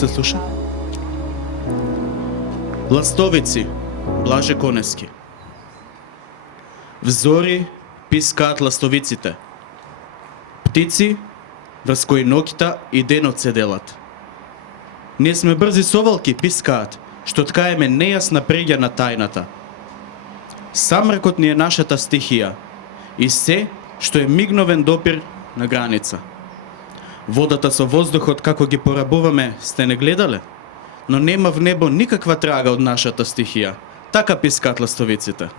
се слуша? Ластовици, Блаже Конески. Взори пискаат ластовиците. Птици, врз кои ноќта и денот се делат. Ние сме брзи совалки, пискаат, што ткаеме нејасна преѓа на тајната. Самракот ни е нашата стихија и се што е мигновен допир на граница. Водата со воздухот како ги порабуваме сте не гледале, но нема в небо никаква трага од нашата стихија. Така пискаат ластовиците.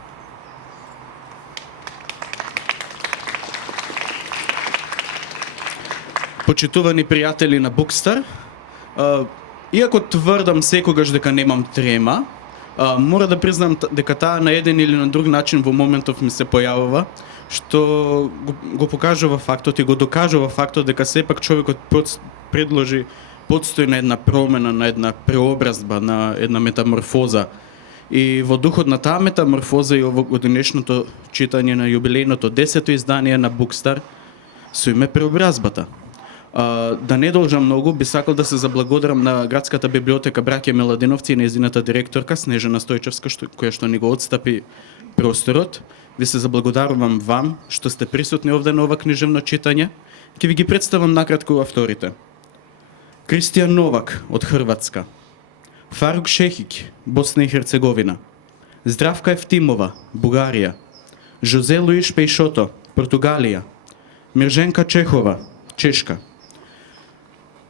Почитувани пријатели на BookStar, иако тврдам секогаш дека немам трема, мора да признам дека таа на еден или на друг начин во моментов ми се појавува, што го покажува фактот и го докажува фактот дека сепак човекот предложи подстои на една промена, на една преобразба, на една метаморфоза. И во духот на таа метаморфоза и овогодинешното читање на јубилејното 10-то издание на BookStar со име Преобразбата. Да не должам многу, би сакал да се заблагодарам на Градската библиотека Браќа Миладиновци и нејзината директорка Снежана Стојчевска, која што ни го отстапи просторот. Ви се заблагодарувам вам што сте присутни овде на ова книжевно читање. Ќе ви ги представам накратко авторите. Кристијан Новак од Хрватска. Фарук Шехиќ, Босна и Херцеговина. Здравка Евтимова, Бугарија. Жозе Луиш Пејшото, Португалија. Мирженка Чехова, Чешка.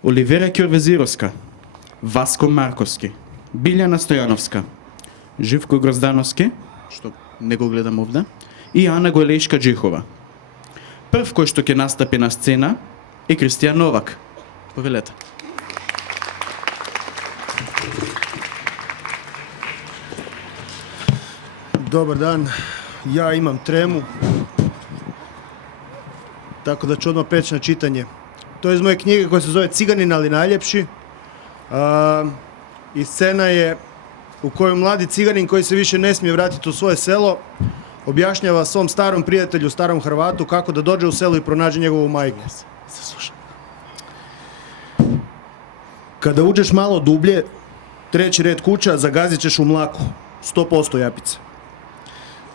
Оливера Ќорвезироска, Васко Марковски, Билјана Стојановска, Живко Гроздановски, што не го гледам овде, и Ана Голејшка-Џикова. Прв кој што ќе настапи на сцена е Кристијан Новак. Повелете. Добар дан, ја имам трему, така да ќе одмah преći на читање. Тоа е из моја книга која се зове Циганин, али најлепши. И сцена е у којoj млади циганин кој се више не смие вратити у своје село, објашњава свом старом пријателju, старом Хрвату, како да доđe у село и пронаđe njegovu мајку. Kada uđeš malo dublje, treći red kuća, zagazit ćeš u mlaku. 100% japice.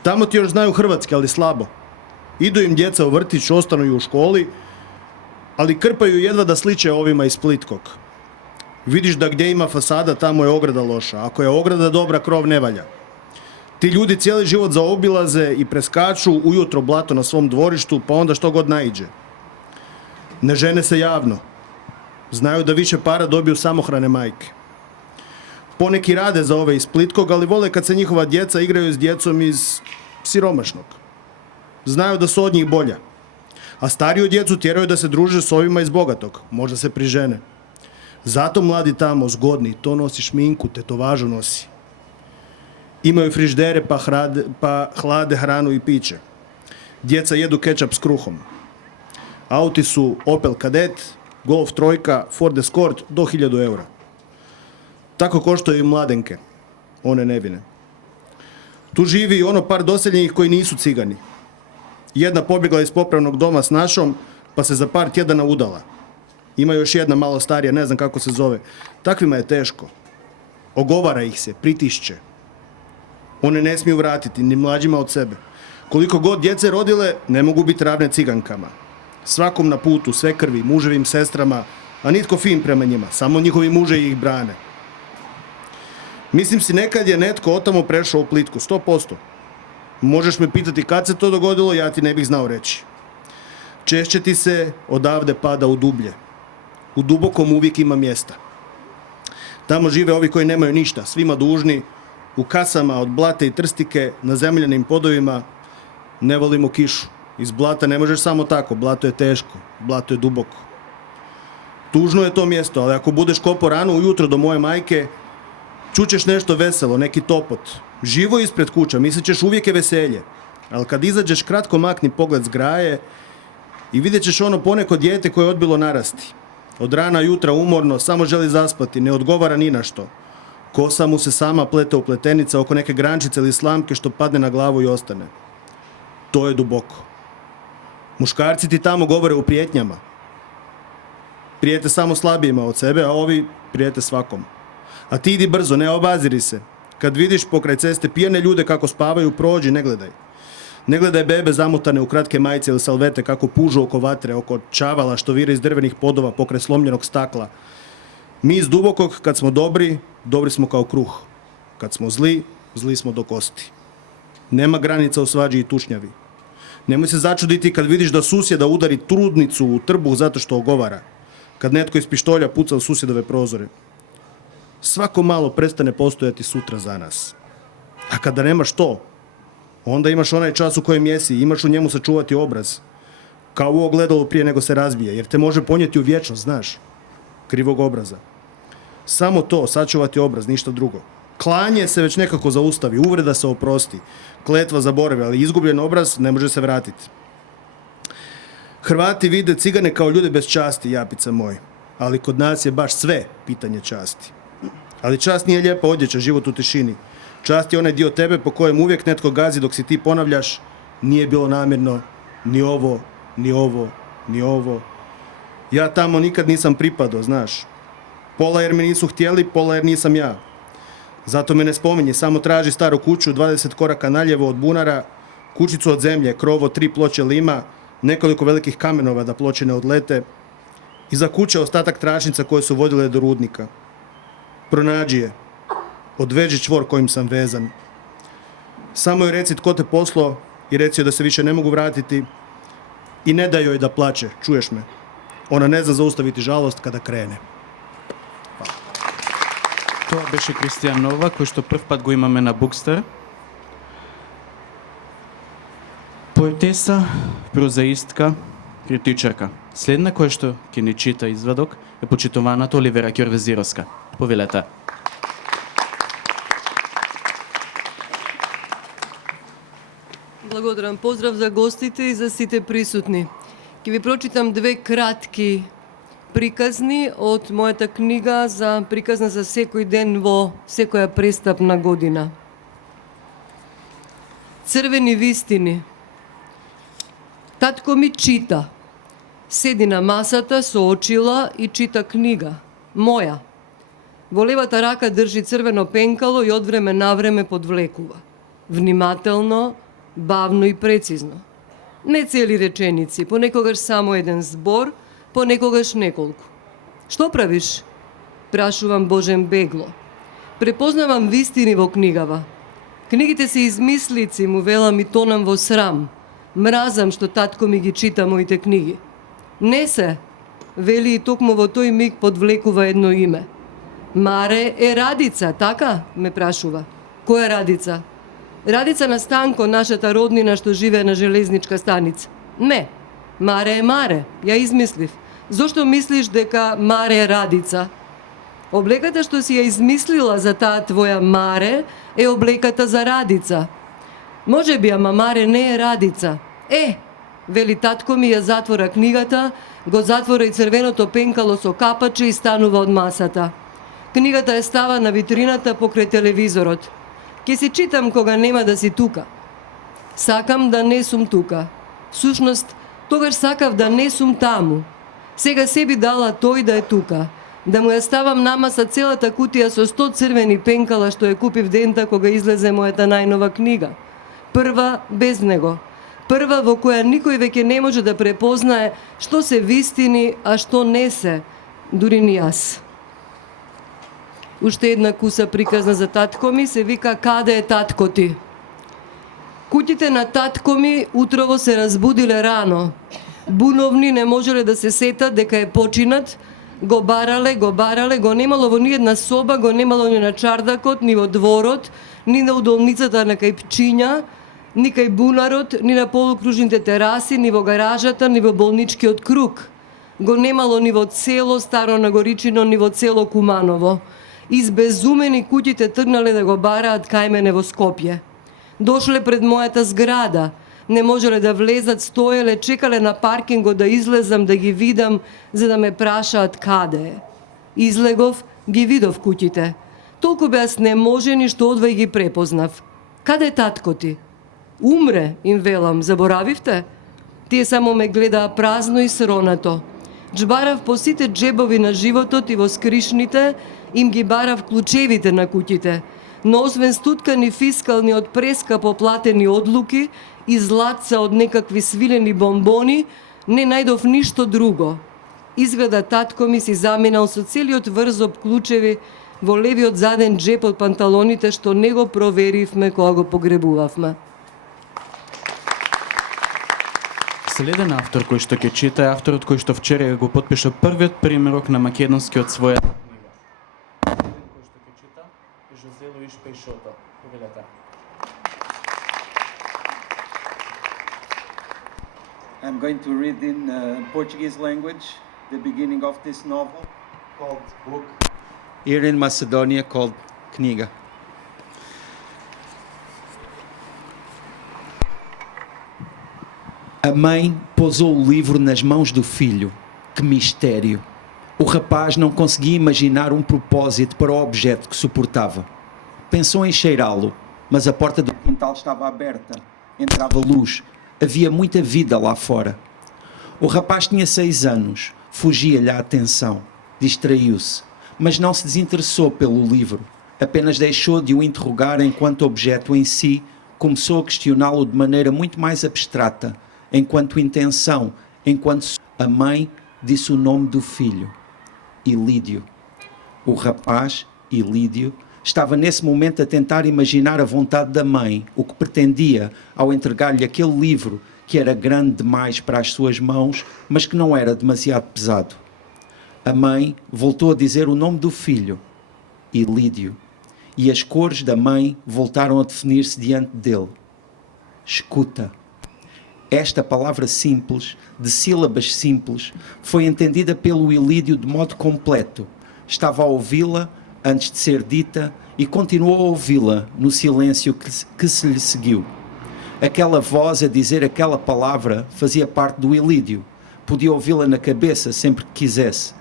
Tamo ti još znaju hrvatski, ali slabo. Idu im djeca u vrtić, ostanu i u školi, ali krpaju jedva da sliče ovima iz plitkog. Vidiš da gdje ima fasada, tamo je ograda loša. Ako je ograda dobra, krov ne valja. Ti ljudi cijeli život zaobilaze i preskaču ujutro blato na svom dvorištu, pa onda što god naiđe. Ne žene se javno. Znaju da više para dobiju samohrane majke. Poneki rade za ove iz plitkog, ali vole kad se njihova djeca igraju s djecom iz siromašnog. Znaju da su od njih bolja. A stariju djecu tjeraju da se druže s ovima iz bogatog. Možda se prižene. Zato mladi tamo zgodni, to nosi šminku, tetovažu nosi. Imaju friždere pa hlade hranu i piće. Djeca jedu kečap s kruhom. Auti su Opel Kadett, Golf trojka, Ford Escort do 1000 eura. Tako koštaju i mladenke, one nevine. Tu živi i ono par doseljenih koji nisu cigani. Jedna pobjegla iz popravnog doma s našom, pa se za par tjedana udala. Ima još jedna malo starija, ne znam kako se zove. Takvima je teško. Ogovara ih se, pritišće. One ne smiju vratiti, ni mlađima od sebe. Koliko god djece rodile, ne mogu biti ravne cigankama. Svakom na putu, sve krvi, muževim sestrama, a nitko fin prema njima, samo njihovi mužeji ih brane. Mislim si nekad je netko otamo prešao u plitku, 100%. Možeš me pitati kad se to dogodilo, ja ti ne bih znao reći. Češće ti se odavde pada u dublje. U dubokom uvijek ima mjesta. Tamo žive ovi koji nemaju ništa, svima dužni, u kasama od blate i trstike, na zemljanim podovima. Ne volimo kišu. Iz blata ne možeš samo tako, blato je teško, blato je duboko. Tužno je to mjesto, ali ako budeš kopao rano ujutro do moje majke, čućeš nešto veselo, neki topot. Živo ispred kuća, mislit ćeš uvijek je veselje. Ali kad izađeš, kratko makni pogled s graje i vidjet ćeš ono poneko dijete koje je odbilo narasti. Od rana jutra umorno, samo želi zaspati, ne odgovara ni na što. Kosa mu se sama plete u pletenica oko neke grančice ili slamke što padne na glavu i ostane. To je duboko. Muškarci ti tamo govore u prijetnjama. prijete samo slabijima od sebe, a ovi prijete svakom. A ti idi brzo, ne obaziri se. Kad vidiš pokraj ceste pijane ljude kako spavaju, prođi, ne gledaj. Ne gledaj bebe zamutane u kratke majice ili salvete kako pužu oko vatre, oko čavala što vire iz drvenih podova pokraj slomljenog stakla. Mi iz dubokog, kad smo dobri, dobri smo kao kruh. Kad smo zli, zli smo do kosti. Nema granica u svađi i tušnjavi. Nemoj se začuditi kad vidiš da susjeda udari trudnicu u trbuh zato što ogovara. Kad netko iz pištolja puca u susjedove prozore. Svako malo prestane postojati sutra za nas. A kada nemaš to, onda imaš onaj čas u kojem jesi, imaš u njemu sačuvati obraz. Kao u ogledalu prije nego se razbije, jer te može ponijeti u vječnost, znaš. Krivog obraza. Samo to, sačuvati obraz, ništa drugo. Klanje se već nekako zaustavi, uvreda se oprosti, kletva zaboravi, ali izgubljen obraz ne može se vratiti. Hrvati vide cigane kao ljude bez časti, japica moj. Ali kod nas je baš sve pitanje časti. Ali čast nije lijepa odjeća, život u tišini. Čast je onaj dio tebe po kojem uvijek netko gazi dok si ti ponavljaš nije bilo namjerno, ni ovo, ni ovo, ni ovo. Ja tamo nikad nisam pripadao, znaš. Pola jer me nisu htjeli, pola jer nisam ja. Zato me ne spominje, samo traži staru kuću, 20 koraka naljevo od bunara, kućicu od zemlje, krovo, 3 ploče lima, nekoliko velikih kamenova da ploče ne odlete. Iza kuće ostatak tračnica koje su vodile do rudnika. Pronađi je. Odveži čvor kojim sam vezan. Samo joj reci tko te poslao i reci joj da se više ne mogu vratiti i ne daj joj da plače, čuješ me. Ona ne zna zaustaviti žalost kada krene. Тоа беше Кристијан Новак, кој што прв пат го имаме на BookStar. Поетеса, прозаистка, критичарка. Следна која што ќе ни чита извадок е почитуваната Оливера Ќорвезироска. Повелете. Благодарам. Поздрав за гостите и за сите присутни. Ќе ви прочитам 2 кратки приказни од мојата книга за приказна за секој ден во секоја престапна година. Црвени вистини. Татко ми чита. Седи на масата со очила и чита книга. Моја. Во левата рака држи црвено пенкало и од време на време подвлекува. Внимателно, бавно и прецизно. Не цели реченици, понекогаш само еден збор, понекогаш неколку. Што правиш? Прашувам Божем бегло. Препознавам вистини во книгава. Книгите се измислици, му велам и тонам во срам. Мразам што татко ми ги чита моите книги. Не се, вели и токму во тој миг подвлекува едно име. Маре е Радица, така? Ме прашува. Која Радица? Радица на Станко, нашата роднина што живее на железничка станица. Не, Маре е Маре, ја измислив. Зошто мислиш дека Маре е Радица? Облеката што си ја измислила за таа твоја Маре е облеката за Радица. Може би, ама Маре не е Радица. Вели татко ми ја затвора книгата, го затвора и црвеното пенкало со капаче и станува од масата. Книгата е става на витрината покрај телевизорот. Ке си читам кога нема да си тука. Сакам да не сум тука. Всушност, тогаш сакав да не сум таму. Сега себи дала тој да е тука. Да му ја ставам на маса целата кутија со 100 црвени пенкала што ја купив дента кога излезе мојата најнова книга. Прва без него. Прва во која никој веќе не може да препознае што се вистини, а што не се, дури ни јас. Уште една куса приказна за татко ми се вика Каде е татко ти? Куќите на татко ми утрово се разбудиле рано. Буновни не можеле да се сетат дека е починат, го барале, го немало во ниедна соба, го немало ни на чардакот, ни во дворот, ни на удолницата на кај пчиња, ни кај бунарот, ни на полукружните тераси, ни во гаражата, ни во болничкиот круг. Го немало ни во цело Старо Нагоричино, ни во цело Куманово. Избезумени куќите тргнале да го бараат кај мене во Скопје. Дошле пред мојата зграда, не можеле да влезат, стоеле, чекале на паркингот да излезам, да ги видам, за да ме прашаат каде е. Излегов, ги видов куќите. Толку беа снеможени што одвај ги препознав. Каде е татко ти? Умре, им велам, заборавивте? Тие само ме гледаа празно и сронато. Джбарав по сите джебови на животот и во скришните им ги барав клучевите на куќите, но освен стуткани фискални од прескапо платени одлуки и златца од некакви свилени бомбони, не најдов ништо друго. Изгледа татко ми си заминал со целиот врзоп клучеви во левиот заден джеп од панталоните, што не го проверивме кога го погребувавме. Следен автор кој што ќе чита е авторот кој што вчера го потпиша првиот примерок на македонски од своја книга. Кој што ќе чита е Жозе Луиш Пејшото. Повелете. I'm going to read in Portuguese language the beginning of this novel called book here in Macedonia called Knjiga. A mãe pousou o livro nas mãos do filho. Que mistério! O rapaz não conseguia imaginar um propósito para o objeto que suportava. Pensou em cheirá-lo, mas a porta do quintal estava aberta. Entrava luz. Havia muita vida lá fora. O rapaz tinha 6 anos. Fugia-lhe a atenção. Distraiu-se, mas não se desinteressou pelo livro. Apenas deixou de o interrogar enquanto objeto em si começou a questioná-lo de maneira muito mais abstrata, enquanto intenção, enquanto a mãe disse o nome do filho, Ilídio. O rapaz, Ilídio, estava nesse momento a tentar imaginar a vontade da mãe, o que pretendia ao entregar-lhe aquele livro que era grande demais para as suas mãos, mas que não era demasiado pesado. A mãe voltou a dizer o nome do filho, Ilídio, e as cores da mãe voltaram a definir-se diante dele. Escuta. Esta palavra simples, de sílabas simples, foi entendida pelo Ilídio de modo completo. Estava a ouvi-la antes de ser dita e continuou a ouvi-la no silêncio que se lhe seguiu. Aquela voz a dizer aquela palavra fazia parte do Ilídio. Podia ouvi-la na cabeça sempre que quisesse.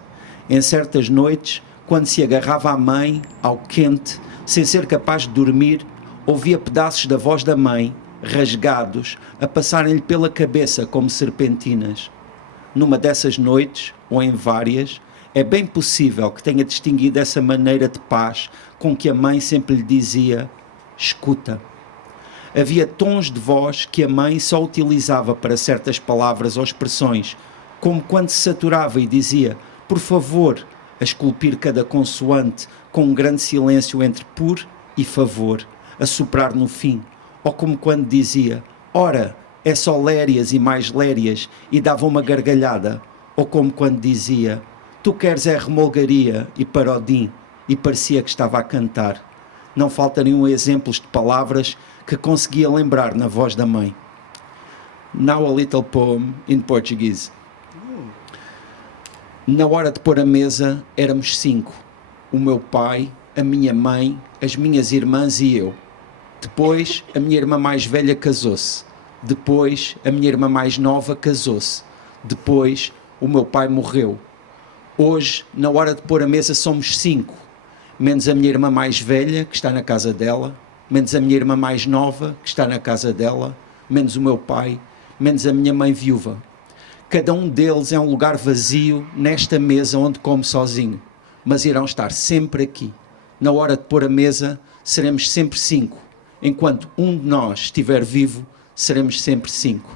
Em certas noites, quando se agarrava à mãe, ao quente, sem ser capaz de dormir, ouvia pedaços da voz da mãe, rasgados, a passarem-lhe pela cabeça como serpentinas. Numa dessas noites, ou em várias, é bem possível que tenha distinguido essa maneira de paz com que a mãe sempre lhe dizia: escuta. Havia tons de voz que a mãe só utilizava para certas palavras ou expressões, como quando se saturava e dizia por favor, a esculpir cada consoante com um grande silêncio entre por e favor, a soprar no fim, ou como quando dizia ora, é só lérias e mais lérias e dava uma gargalhada, ou como quando dizia tu queres é remolgaria e parodim, e parecia que estava a cantar. Não faltariam exemplos de palavras que conseguia lembrar na voz da mãe. Now a little poem in Portuguese. Na hora de pôr a mesa, éramos 5. O meu pai, a minha mãe, as minhas irmãs e eu. Depois, a minha irmã mais velha casou-se. Depois, a minha irmã mais nova casou-se. Depois, o meu pai morreu. Hoje, na hora de pôr a mesa, somos 5. Menos a minha irmã mais velha, que está na casa dela. Menos a minha irmã mais nova, que está na casa dela. Menos o meu pai. Menos a minha mãe viúva. Cada um deles é um lugar vazio nesta mesa onde come sozinho. Mas irão estar sempre aqui. Na hora de pôr a mesa, seremos sempre 5. Enquanto um de nós estiver vivo, seremos sempre 5.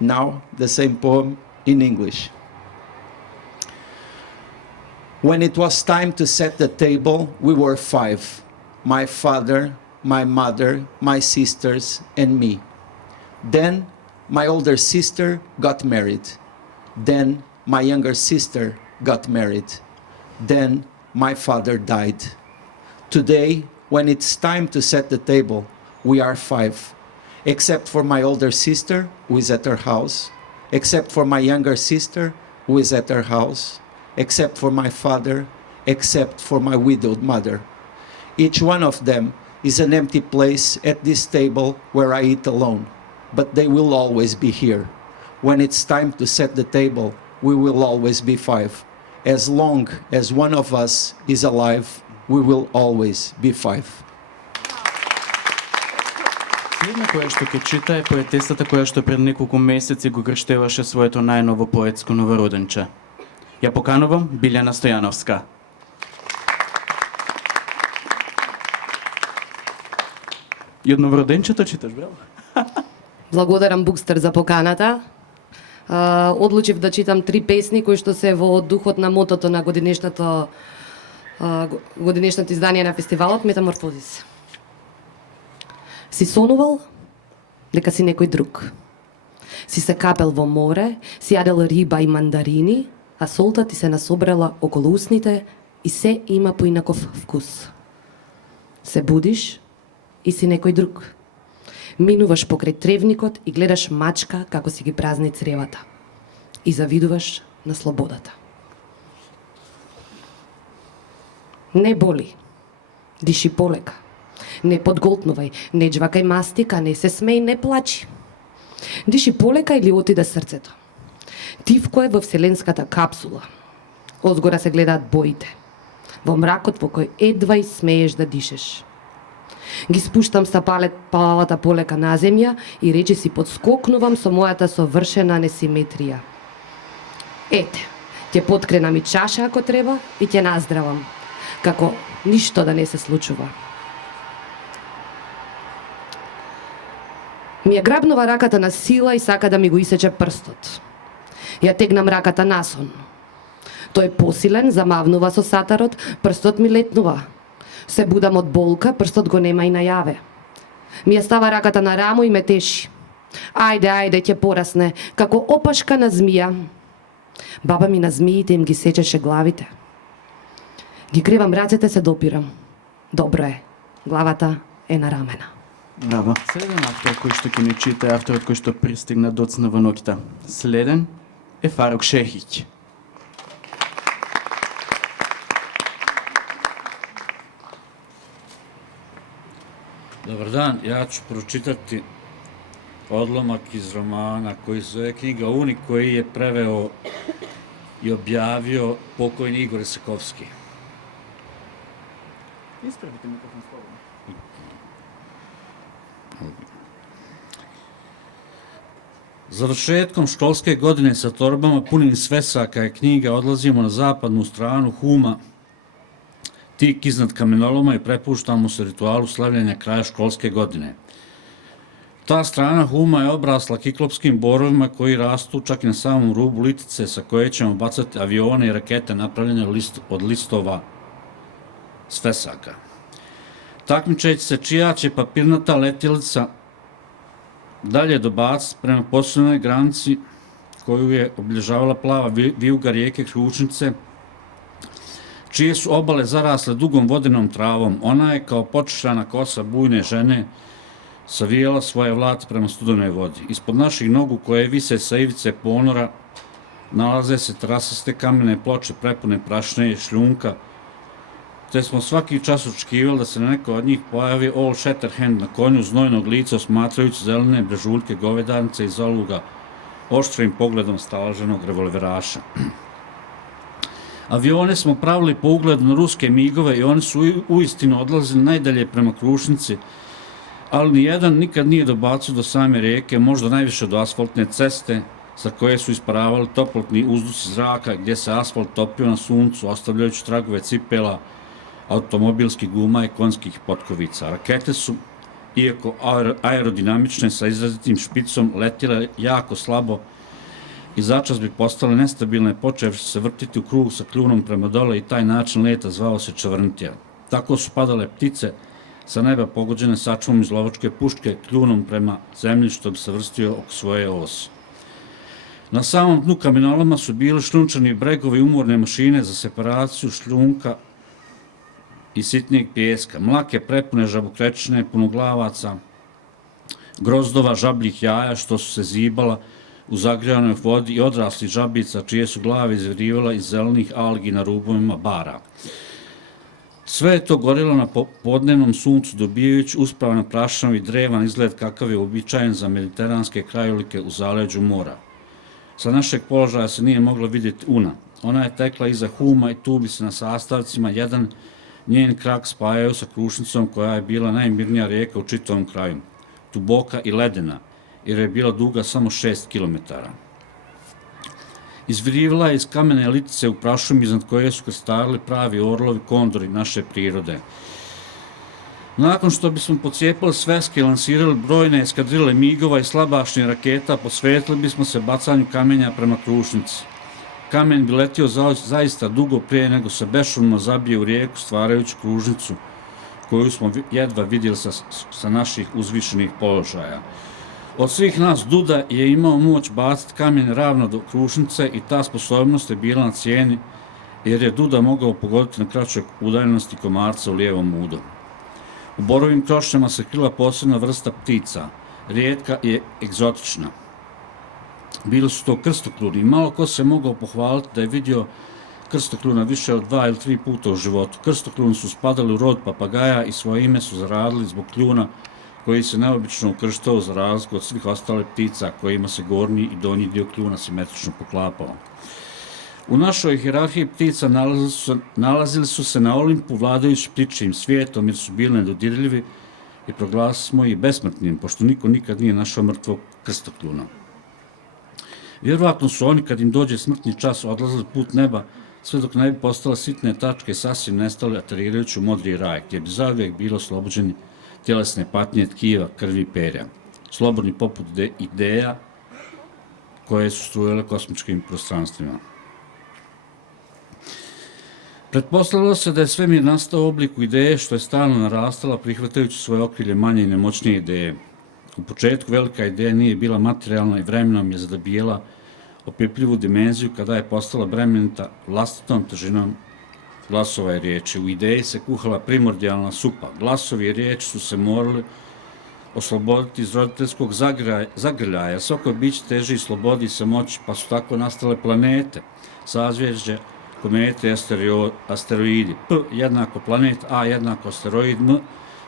Now, the same poem in English. When it was time to set the table, we were 5. My father, my mother, my sisters, and me. Then, my older sister got married. Then, my younger sister got married. Then, my father died. Today, when it's time to set the table, we are 5. Except for my older sister, who is at her house. Except for my younger sister, who is at her house. Except for my father. Except for my widowed mother. Each one of them is an empty place at this table where I eat alone. But they will always be here. When it's time to set the table, we will always be 5. As long as one of us is alive, we will always be 5. Следна која што ќе чита е поетесата која што пред неколку месеци го крштеваше своето најново поетско новороденче. Ја поканувам Билјана Стојановска. И од новороденчето читаш, браво. Благодарам BookStar за поканата. Одлучив да читам 3 песни кои што се во духот на мотото на годинешното издание на фестивалот Metamorphosis. Си сонувал дека си некој друг. Си се капел во море, си јадел риба и мандарини, а солта ти се насобрала околу усните и се има поинаков вкус. Се будиш и си некој друг. Минуваш покрај тревникот и гледаш мачка како си ги празни цревата. И завидуваш на слободата. Не боли. Диши полека. Не подголтнувај, не джвакај мастика, не се смеј, не плачи. Диши полека или отиде срцето. Тивко е во вселенската капсула. Озгора се гледаат боите. Во мракот во кој едва и смееш да дишеш. Ги спуштам стапалата полека на земја и рече си подскокнувам со мојата совршена несиметрија. Ете, ќе подкренам и чаша ако треба и ќе наздравам, како ништо да не се случува. Ми ја грабнува раката на сила и сака да ми го исече прстот. Ја тегнам раката насон. Тој посилен, замавнува со сатарот, прстот ми летнува. Се будам од болка, прстот го нема и најаве. Ми ја става раката на рамо и ме теши. Ајде, ќе порасне, како опашка на змија. Баба ми на змиите им ги сечеше главите. Ги кривам рацете, се допирам. Добро е, главата е на рамена. Браво. Следен автор кој што ќе ни чита е авторот кој што пристигна доцна во ноќта. Следен е Фарук Шехиќ. Dobar dan, ja ću pročitati odlomak iz romana koji se zove knjiga Uni, koji je preveo i objavio pokojni Igor Sekovski. Ispravite mikrofon slobodno. Završetkom školske godine sa torbama punim svesaka i knjiga odlazimo na zapadnu stranu Huma, tik iznad kamenoloma i prepuštamo se ritualu slavljenja kraja školske godine. Ta strana Huma je obrasla kiklopskim borovima koji rastu čak i na samom rubu litice sa koje ćemo bacati avione i rakete napravljene od listova svesaka. Takmičeći se čija će papirnata letjelica dalje dobaciti prema posljednoj granici koju je obilježavala plava vijuga rijeke Ključnice, čije su obale zarasle dugom vodenom travom. Ona je kao počešana kosa bujne žene savijala svoje vlat prema studenoj vodi. Ispod naših nogu koje vise sa ivice ponora nalaze se terasaste kamene ploče prepune prašine i šljunka, te smo svaki čas očekivali da se neko od njih pojavi Old Shatterhand na konju znojnog lica osmatrajući zelene brežuljke govedarnice iz oluga oštrim pogledom stalaženog revolveraša. Avione smo pravili po ugledu na ruske migove i oni su uistinu odlazili najdalje prema Krušnici, ali nijedan nikad nije dobacio do same rijeke, možda najviše do asfaltne ceste sa koje su isparavali toplotni uzdusi zraka gdje se asfalt topio na suncu, ostavljajući tragove cipela, automobilskih guma i konjskih potkovica. Rakete su, iako aerodinamične sa izrazitim špicom, letjele jako slabo i začas bi postale nestabilne, počevši se vrtiti u krug sa kljunom prema dole i taj način leta zvao se Čvrntija. Tako su padale ptice sa neba pogođene sačvom iz lovačke puške kljunom prema zemlji što bi se vrstio oko svoje osi. Na samom dnu kamenoloma su bili šljunčani bregovi umorne mašine za separaciju šljunka i sitnijeg pijeska, mlake prepune žabokrečine, punoglavaca, grozdova, žabljih jaja što su se zibala u zagrijanoj vodi i odraslih žabica čije su glave izvirivala iz zelenih algi na rubovima bara. Sve je to gorilo na podnevnom suncu, dobijajući uspravan prašnav i drevan izgled kakav je uobičajen za mediteranske krajolike u zaleđu mora. Sa našeg položaja se nije moglo vidjeti Una. Ona je tekla iza Huma i tu bi se na sastavcima jedan njen krak spajao sa Krušnicom koja je bila najmirnija rijeka u čitavom kraju, duboka i ledena, jer je bila duga samo 6 kilometara. Izvirivala je iz kamene litice u prašum iznad koje su krstarili pravi orlovi, kondori naše prirode. Nakon što bismo pocijepali sveske i lansirali brojne eskadrile migova i slabašnih raketa, posvetili bismo se bacanju kamenja prema Krušnici. Kamen bi letio zaista dugo prije nego se bešumno zabije u rijeku, stvarajući kružnicu koju smo jedva vidjeli sa naših uzvišenih položaja. Od svih nas Duda je imao moć baciti kamen ravno do Krušnice i ta sposobnost je bila na cijeni, jer je Duda mogao pogoditi na kraćoj udaljenosti komarca u lijevom udu. U borovim krošnjama se krila posebna vrsta ptica, rijetka i egzotična. Bili su to krstokluni i malo ko se mogao pohvaliti da je vidio krstokluna više od 2 ili 3 puta u životu. Krstokluni su spadali u rod papagaja i svoje ime su zaradili zbog kljuna koji se neobično ukrštao za razliku od svih ostalih ptica kojima se gornji i donji dio kljuna simetrično poklapao. U našoj hijerarhiji ptica nalazili su se na Olimpu vladajući ptičjim svijetom jer su bili nedodirljivi i proglasili smo ih besmrtnim, pošto niko nikad nije našao mrtvog krstokljuna. Vjerovatno su oni, kad im dođe smrtni čas, odlazili put neba, sve dok ne bi postale sitne tačke sasvim nestale, aterirajući u modri raj, gdje bi zauvijek bilo oslobođeni tjelesne patnje, tkiva, krvi i perja, slobodni poput ideja koje su strujele kosmičkim prostranstvima. Pretpostavilo se da je svemir nastao u obliku ideje što je stalno narastala prihvatajući svoje okrilje manje i nemoćnije ideje. U početku velika ideja nije bila materijalna i vremenom je zadobijela opipljivu dimenziju kada je postala bremenita vlastitom težinom glasova i riječi. U ideji se kuhala primordijalna supa. Glasovi i riječi su se morali osloboditi iz roditeljskog zagrljaja. Svako biće teži i slobodi se moći, pa su tako nastale planete, sazvježđe, komete i asteroidi. P jednako planet, A jednako asteroid, M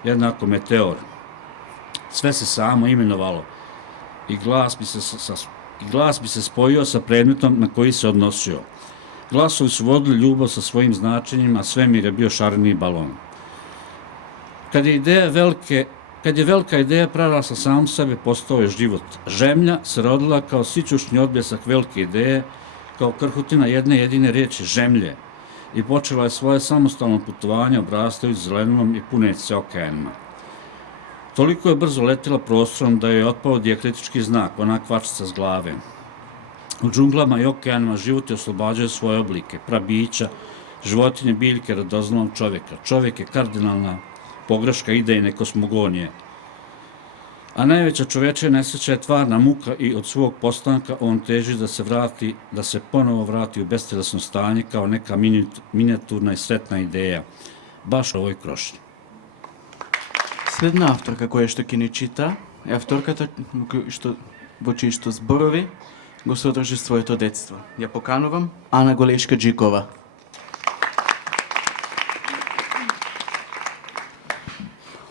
jednako meteor. Sve se samo imenovalo i glas bi se spojio sa predmetom na koji se odnosio. Glasovi su vodili ljubav sa svojim značenjima, a svemir je bio šareni balon. Kad je velika ideja prerasla sam sebe, postao je život. Žemlja se rodila kao sićušni odbljesak velike ideje, kao krhutina jedne jedine riječi žemlje i počela je svoje samostalno putovanje obrastajući zelenom i puneći se okeanima. Toliko je brzo letila prostorom da je otpao dijakritički znak, ona kvačica s glave. U džunglama i okeanima život je oslobađao svoje oblike, prabića, životinje, biljke, radoznalog čovjeka. Čovjek je kardinalna pogreška idejne kosmogonije. A najveća čovečja nesreća je tvarna muka i od svog postanka on teži da se ponovo vrati u bestjelesno stanje kao neka minijaturna i sretna ideja, baš u ovoj krošnji. Следна авторка која што ќе ни чита е авторката во чии што зборови го содржи своето детство. Ја поканувам Ана Голејшка-Џикова.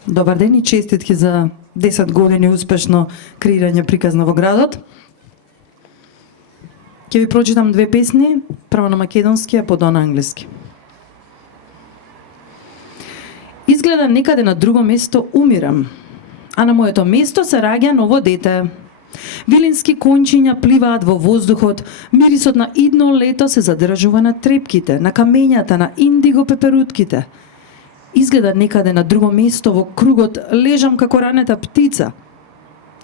Добар ден и честитки за 10 години успешно креирање приказна во градот. Ќе ви прочитам 2 песни, прво на македонски, а потоа на англиски. Изгледа некаде на друго место умирам, а на моето место се раѓа ново дете. Вилински кончиња пливаат во воздухот, мирисот на идно лето се задржува на трепките, на камењата, на индиго пеперутките. Изгледа некаде на друго место во кругот лежам како ранета птица.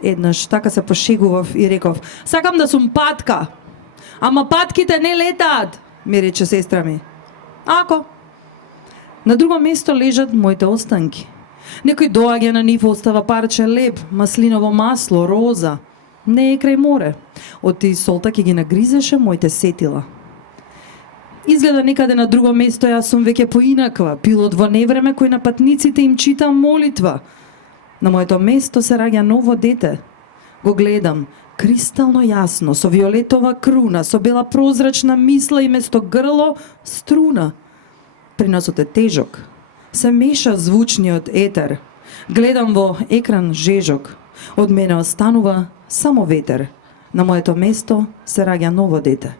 Еднаш така се пошегував и реков: сакам да сум патка. Ама патките не летаат, ми рече сестра ми. Ако? На друго место лежат моите останки. Некој доаѓа на нив, остава парче леб, маслиново масло, роза. Не е крај море. Од тие солта ќе ги нагризеше моите сетила. Изгледа некаде на друго место јас сум веќе поинаква, пилот во невреме кој на патниците им чита молитва. На моето место се раѓа ново дете. Го гледам, кристално јасно, со виолетова круна, со бела прозрачна мисла и место грло струна. Приносот е тежок. Се меша звучниот етер. Гледам во екран жежок. Од мене останува само ветер. На моето место се раѓа ново дете.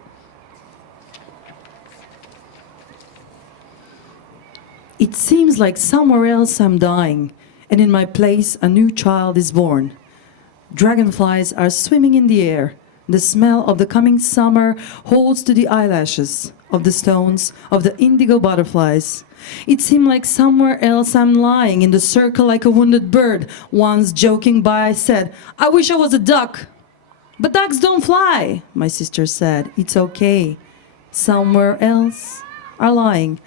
It seems like somewhere else I'm dying, and in my place a new child is born. Dragonflies are swimming in the air. The smell of the coming summer holds to the eyelashes, of the stones, of the indigo butterflies. It seemed like somewhere else I'm lying in the circle like a wounded bird. Once joking by I said, I wish I was a duck. But ducks don't fly, my sister said. It's okay. Somewhere else are lying.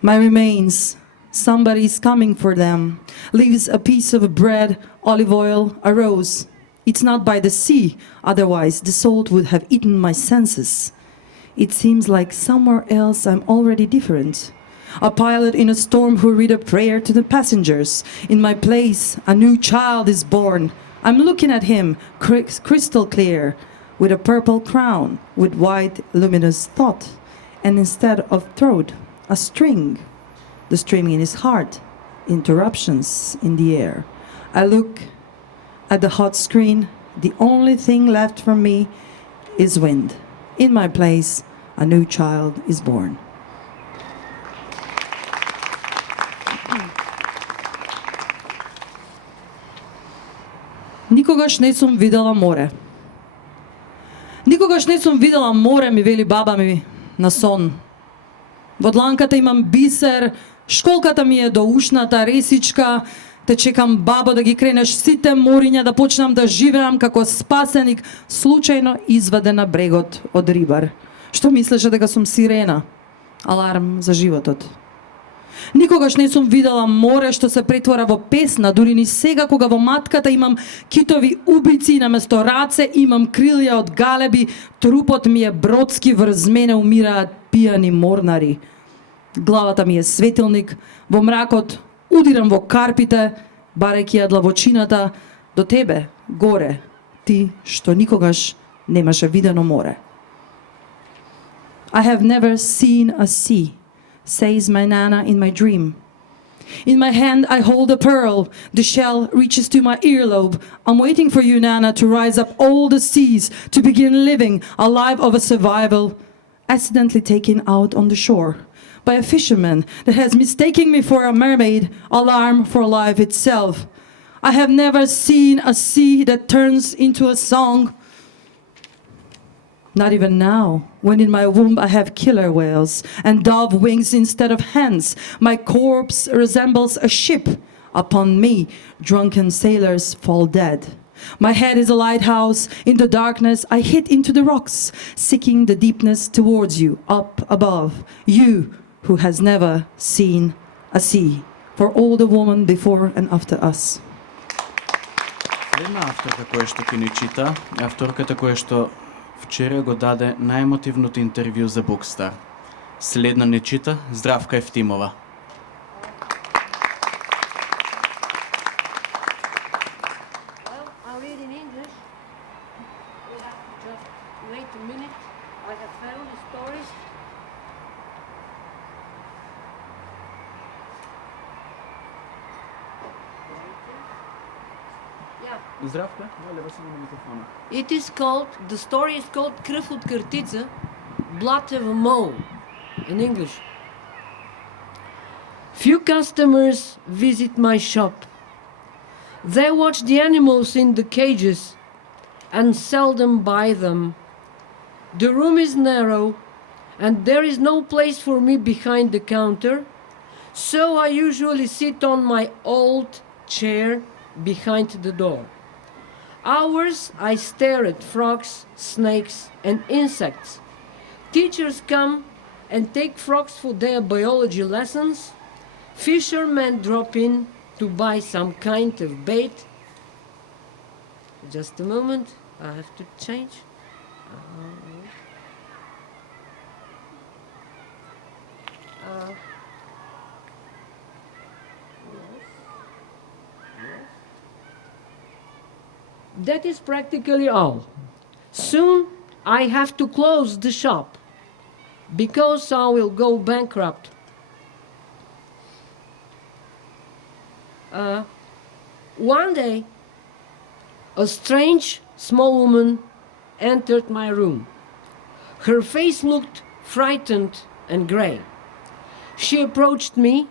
My remains, somebody's coming for them. Leaves a piece of bread, olive oil, a rose. It's not by the sea, otherwise the salt would have eaten my senses. It seems like somewhere else I'm already different. A pilot in a storm who read a prayer to the passengers. In my place, a new child is born. I'm looking at him, crystal clear, with a purple crown, with white luminous thought, and instead of throat, a string. The string in his heart, interruptions in the air. I look at the hot screen. The only thing left for me is wind. In my place, a new child is born. Никогаш не сум видела море. Никогаш не сум видела море, ми вели баба ми на сон. Во дланката имам бисер, школката ми е до ушната ресичка, те чекам бабо да ги кренеш сите мориња, да почнам да живеам како спасеник, случајно изваден на брегот од рибар. Што мислеше дека сум сирена? Аларм за животот. Никогаш не сум видела море што се претвора во песна, дури ни сега кога во матката имам китови убици и наместо раце имам крилја од галеби, трупот ми е бродски, врз мене умираат пијани морнари. Главата ми е светилник, во мракот удирам во карпите, барејќи ја длабочината до тебе, горе, ти што никогаш немаше видено море. I have never seen a sea, says my Nana in my dream. In my hand I hold a pearl, the shell reaches to my earlobe. I'm waiting for you, Nana, to rise up all the seas, to begin living a life of a survival, accidentally taken out on the shore by a fisherman that has mistaken me for a mermaid, alarm for life itself. I have never seen a sea that turns into a song. Not even now, when in my womb I have killer whales and dove wings instead of hands. My corpse resembles a ship. Upon me, drunken sailors fall dead. My head is a lighthouse. In the darkness, I hit into the rocks, seeking the deepness towards you, up above. You, who has never seen a sea. For all the women before and after us. Следна авторка која што ќе ни чита, е авторката која што вчера го даде најемотивното интервју за BookStar. Следна не чита Здравка Евтимова. Well, I'll read in English. We'll have to just wait a minute. I have found the stories. Yeah. Здравка, моля вас на микрофона. It is called, the story is called Кръв от картица, Blood of a Mole, in English. Few customers visit my shop. They watch the animals in the cages and seldom buy them. The room is narrow and there is no place for me behind the counter, so I usually sit on my old chair behind the door. Hours I stare at frogs, snakes, and insects. Teachers come and take frogs for their biology lessons. Fishermen drop in to buy some kind of bait. Just a moment, I have to change. That is practically all. Soon I have to close the shop because I will go bankrupt. One day, a strange small woman entered my room. Her face looked frightened and gray. She approached me,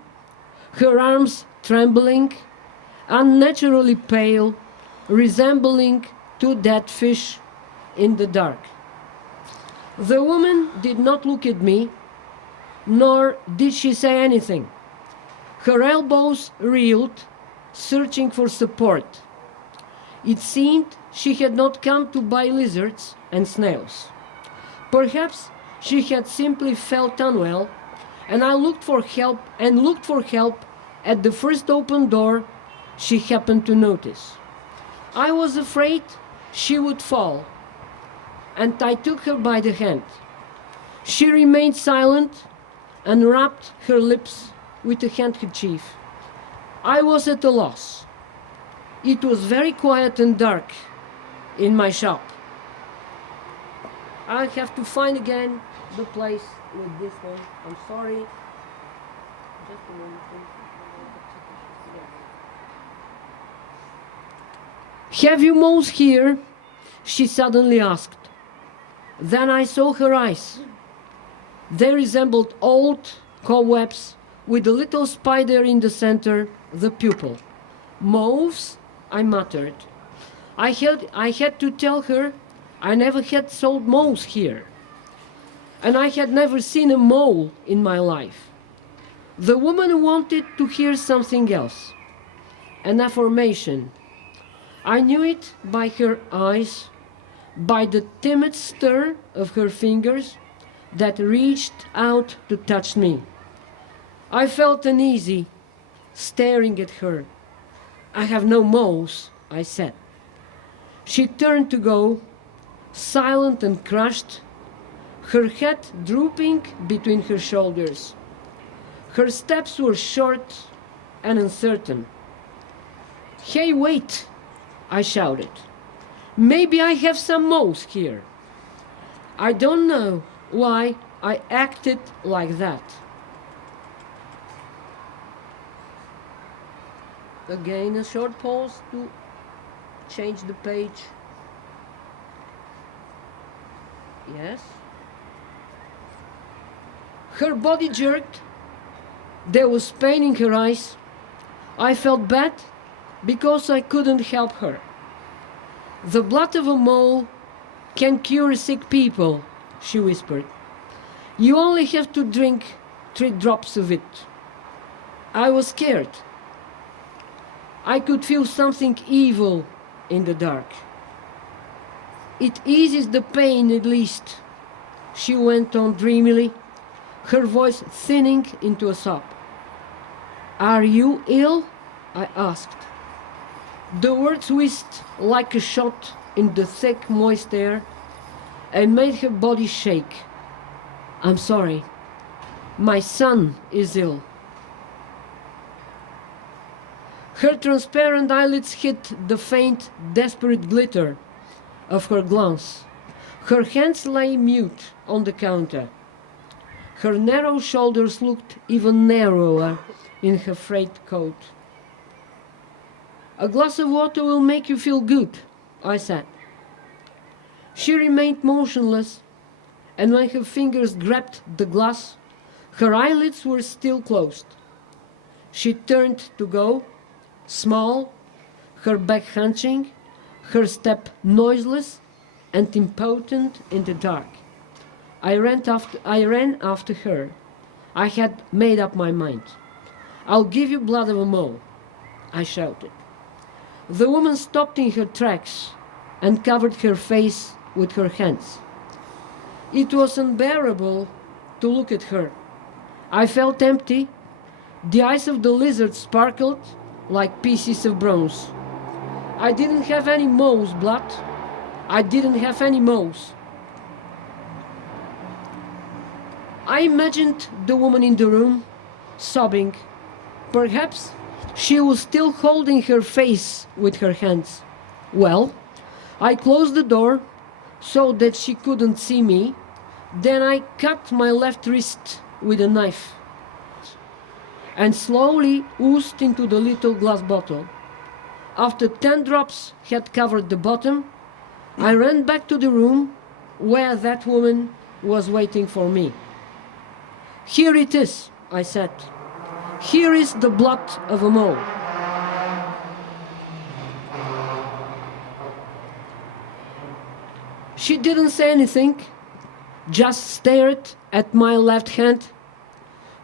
her arms trembling, unnaturally pale, resembling two dead fish in the dark. The woman did not look at me, nor did she say anything. Her elbows reeled, searching for support. It seemed she had not come to buy lizards and snails. Perhaps she had simply felt unwell, and I looked for help at the first open door she happened to notice. I was afraid she would fall, and I took her by the hand. She remained silent and wrapped her lips with a handkerchief. I was at a loss. It was very quiet and dark in my shop. I have to find again the place with this one. I'm sorry. Just a moment, please. Have you mouse here? She suddenly asked. Then I saw her eyes. They resembled old cobwebs with a little spider in the center, the pupil. Moles? I muttered. I had to tell her I never had sold moles here, and I had never seen a mole in my life. The woman wanted to hear something else, an affirmation. I knew it by her eyes, by the timid stir of her fingers that reached out to touch me. I felt uneasy, staring at her. I have no moles, I said. She turned to go, silent and crushed, her head drooping between her shoulders. Her steps were short and uncertain. Hey, wait, I shouted. Maybe I have some moles here. I don't know why I acted like that. Again, a short pause to change the page. Yes. Her body jerked. There was pain in her eyes. I felt bad because I couldn't help her. The blood of a mole can cure sick people, she whispered. You only have to drink 3 drops of it. I was scared. I could feel something evil in the dark. It eases the pain at least, she went on dreamily, her voice thinning into a sob. Are you ill? I asked. The words whizzed like a shot in the thick, moist air and made her body shake. I'm sorry. My son is ill. Her transparent eyelids hid the faint, desperate glitter of her glance. Her hands lay mute on the counter. Her narrow shoulders looked even narrower in her frayed coat. A glass of water will make you feel good, I said. She remained motionless, and when her fingers grabbed the glass, her eyelids were still closed. She turned to go, small, her back hunching, her step noiseless and impotent in the dark. I ran after her. I had made up my mind. I'll give you blood of a mole, I shouted. The woman stopped in her tracks and covered her face with her hands. It was unbearable to look at her. I felt empty. The eyes of the lizard sparkled like pieces of bronze. I didn't have any mole's blood. I didn't have any moles. I imagined the woman in the room, sobbing. Perhaps she was still holding her face with her hands. Well, I closed the door so that she couldn't see me. Then I cut my left wrist with a knife and slowly oozed into the little glass bottle. After 10 drops had covered the bottom, I ran back to the room where that woman was waiting for me. Here it is, I said. Here is the blood of a mole. She didn't say anything, just stared at my left hand.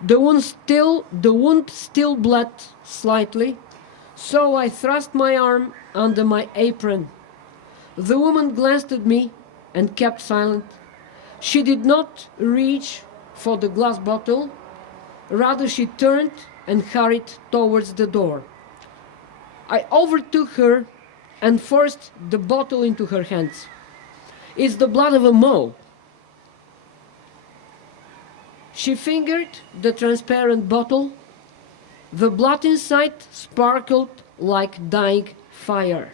The wound still bled slightly, so I thrust my arm under my apron. The woman glanced at me and kept silent. She did not reach for the glass bottle, rather she turned and hurried towards the door. I overtook her and forced the bottle into her hands. It's the blood of a mole. She fingered the transparent bottle. The blood inside sparkled like dying fire.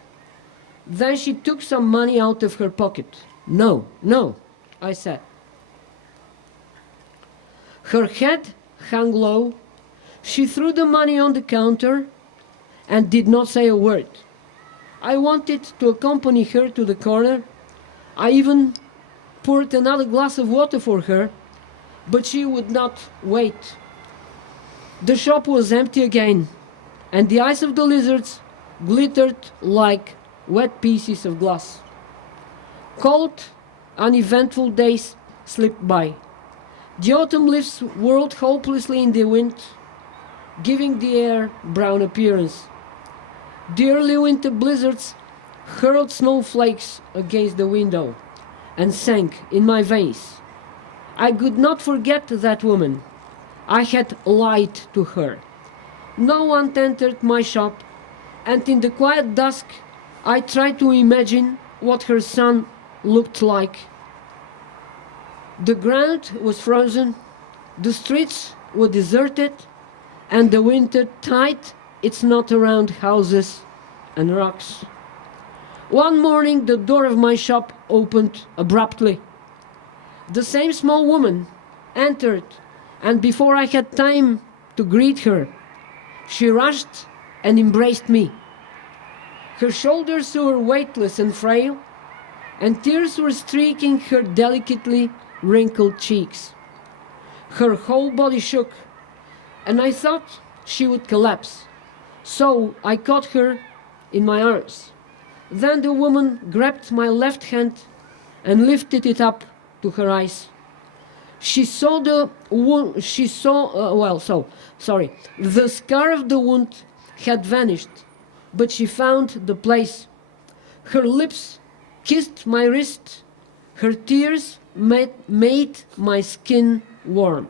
Then she took some money out of her pocket. No, no, I said. Her head hung low. She threw the money on the counter and did not say a word. I wanted to accompany her to the corner. I even poured another glass of water for her, but she would not wait. The shop was empty again, and the eyes of the lizards glittered like wet pieces of glass. Cold, uneventful days slipped by. The autumn leaves whirled hopelessly in the wind, giving the air brown appearance. The early winter blizzards hurled snowflakes against the window and sank in my veins. I could not forget that woman. I had lied to her. No one entered my shop, and in the quiet dusk I tried to imagine what her son looked like. The ground was frozen, the streets were deserted, and the winter tied its knot around houses and rocks. One morning the door of my shop opened abruptly. The same small woman entered, and before I had time to greet her, she rushed and embraced me. Her shoulders were weightless and frail, and tears were streaking her delicately wrinkled cheeks. Her whole body shook, and I thought she would collapse. So I caught her in my arms. Then the woman grabbed my left hand and lifted it up to her eyes. She saw the wound. The scar of the wound had vanished, but she found the place. Her lips kissed my wrist. Her tears made my skin warm.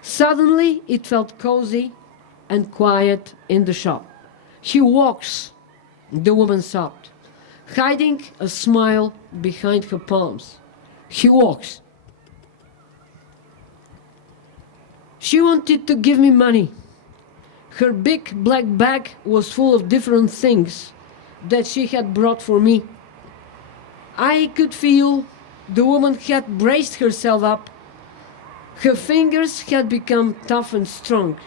Suddenly it felt cozy and quiet in the shop. He walks, the woman sobbed, hiding a smile behind her palms. He walks. She wanted to give me money. Her big black bag was full of different things that she had brought for me. I could feel the woman had braced herself up. Her fingers had become tough and strong.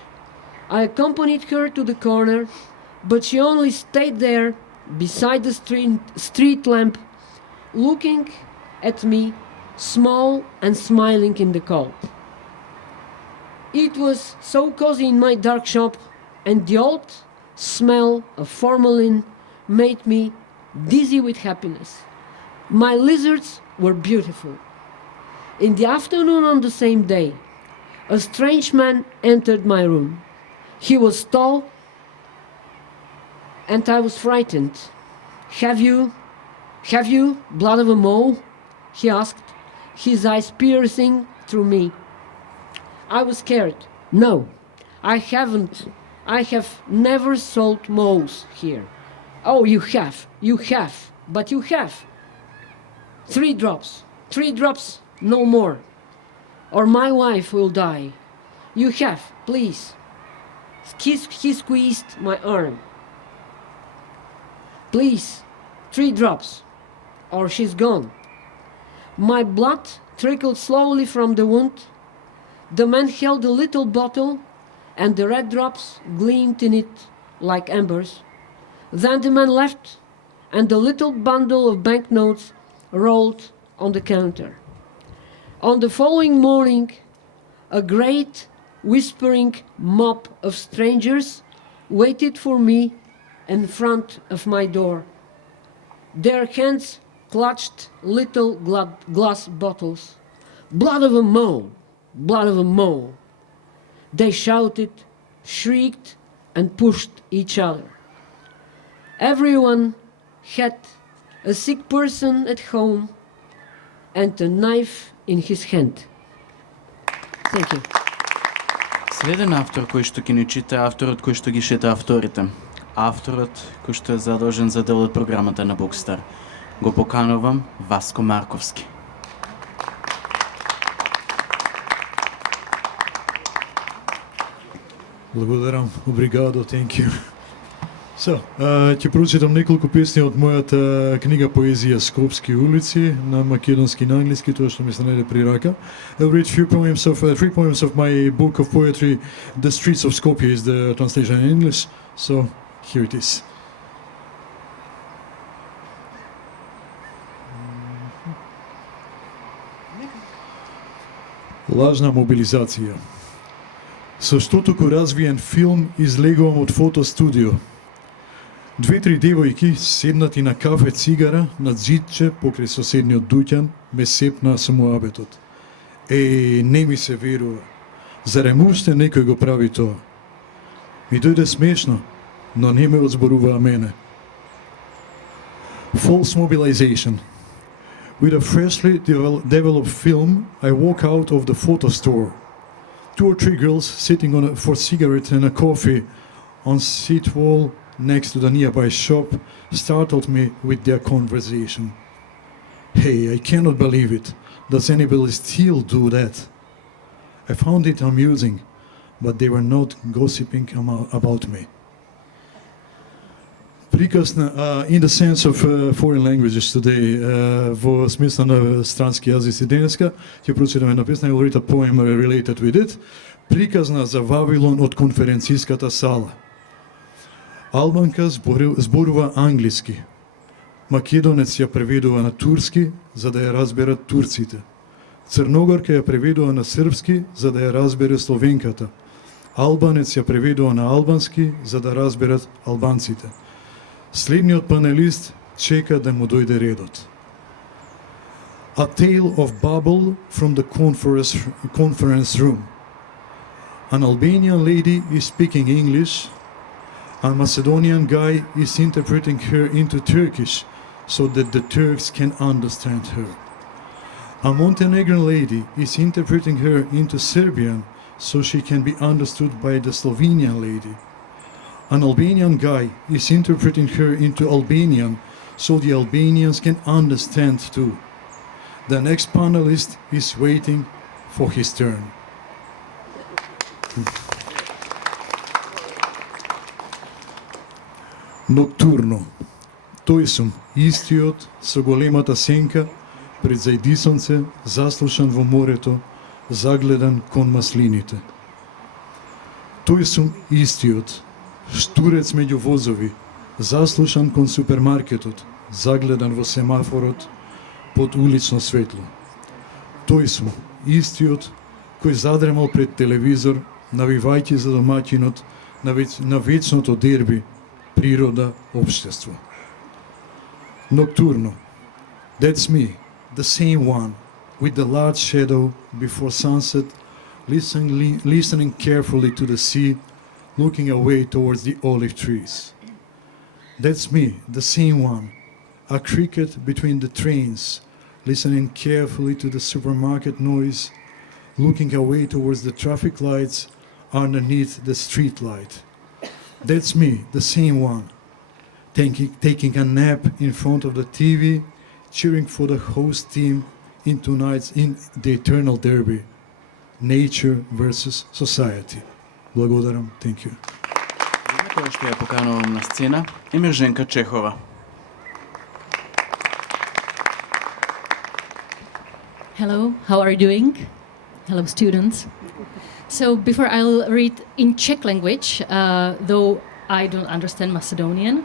I accompanied her to the corner, but she only stayed there beside the street lamp, looking at me, small and smiling in the cold. It was so cozy in my dark shop, and the old smell of formalin made me dizzy with happiness. My lizards were beautiful. In the afternoon on the same day, a strange man entered my room. He was tall, and I was frightened. Have you blood of a mole? He asked, his eyes piercing through me. I was scared. No, I haven't. I have never sold moles here. Oh, you have, but you have. 3 drops, no more, or my wife will die. You have, please. He squeezed my arm. Please, 3 drops, or she's gone. My blood trickled slowly from the wound. The man held a little bottle, and the red drops gleamed in it like embers. Then the man left, and the little bundle of banknotes rolled on the counter. On the following morning, a great whispering mob of strangers waited for me in front of my door. Their hands clutched little glass bottles. Blood of a mole! Blood of a mole! They shouted, shrieked, and pushed each other. Everyone had a sick person at home and a knife in his hand. Thank you. Следен автор кој што ќе ни чита авторот кој што ги шета авторите. Авторот кој што е задолжен за дел од програмата на BookStar. Го поканувам Васко Марковски. Благодарам, обригадо, thank you. Ќе прочитам неколку песни од мојата книга поезија Скопски улици на македонски и на англиски, тоа што ми се најде при рака. I'll read three poems of my book of poetry, The Streets of Skopje is the translation in English, so here it is. Лажна мобилизација. Со штотоку развиен филм излегувам од фотостудио. Две-три девојки, седнати на кафе цигара, на зидче покрај соседниот дуќан, ме сепнаа со муабетот. Не ми се верува. Зарем уште некој го прави тоа? Ми дојде смешно, но не ме озборуваа мене. False mobilization. With a freshly developed film, I walk out of the photo store. 2 or 3 girls sitting for cigarettes and a coffee on seat wall next to the nearby shop startled me with their conversation. Hey, I cannot believe it. Does anybody still do that? I found it amusing, but they were not gossiping about me. Приказ на, in the sense of foreign languages today, во смисла на странски јазици денеска, ќе прочитам една песна, I will read a poem related with it. Приказна за Вавилон од конференциската сала. Албанка зборува англиски. Македонец ја преведува на турски, за да ја разберат турците. Црногорка ја преведува на српски, за да ја разбере словенката. Албанец ја преведува на албански, за да разберат албанците. Следниот панелист чека да му дојде редот. A tale of Babel from the conference room. An Albanian lady is speaking English. A Macedonian guy is interpreting her into Turkish so that the Turks can understand her. A Montenegrin lady is interpreting her into Serbian so she can be understood by the Slovenian lady. An Albanian guy is interpreting her into Albanian so the Albanians can understand too. The next panelist is waiting for his turn. Ноктурно. Тој сум, истиот, со големата сенка, пред зајдисонце, заслушан во морето, загледан кон маслините. Тој сум истиот, штурец меѓу возови, заслушан кон супермаркетот, загледан во семафорот, под улично светло. Тој сум, истиот, кој задремал пред телевизор, навивајќи за домаќинот на вечното дерби, природа, општество. Ноктурно. That's me, the same one, with the large shadow before sunset, listening carefully to the sea, looking away towards the olive trees. That's me, the same one, a cricket between the trains, listening carefully to the supermarket noise, looking away towards the traffic lights underneath the street light. That's me, the same one, taking a nap in front of the TV, cheering for the host team in the eternal derby, nature versus society. Благодарам, thank you. Која што ја поканувам на сцена е Мирженка Чехова. Hello, how are you doing? Hello, students. So before I'll read in Czech language, though I don't understand Macedonian,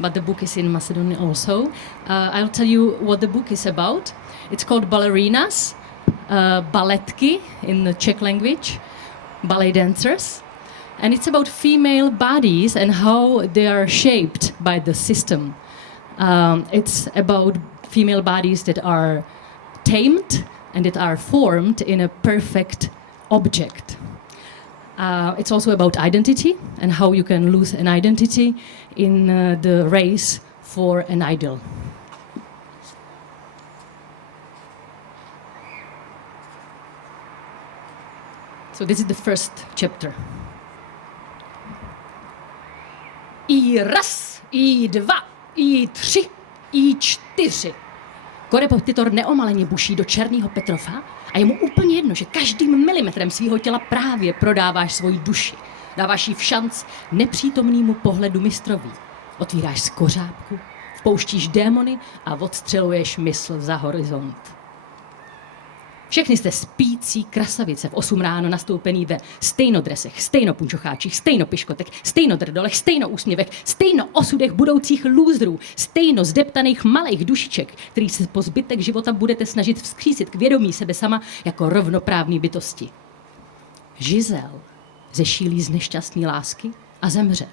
but the book is in Macedonian also, I'll tell you what the book is about. It's called Ballerinas, baletky in the Czech language, ballet dancers. And it's about female bodies and how they are shaped by the system. It's about female bodies that are tamed and that are formed in a perfect object. It's also about identity and how you can lose an identity in the race for an idol. So this is the first chapter. I raz, i dva, i tři, i čtyři. Korepetitor neomaleně buší do černého Petrofa a je mu úplně jedno, že každým milimetrem svého těla právě prodáváš svoji duši. Dáváš jí v šanc nepřítomnému pohledu mistroví. Otvíráš skořápku, vpouštíš démony a odstřeluješ mysl za horizont. Všechny jste spící krasavice v 8 ráno nastoupený ve stejnodresech, stejnopunčocháčích, stejnopiškotech, stejnodrdolech, stejnoúsměvech, stejnoosudech budoucích lůzrů, stejno zdeptaných malých dušiček, který se po zbytek života budete snažit vzkřísit k vědomí sebe sama jako rovnoprávný bytosti. Žizel zešílí z nešťastné lásky a zemře.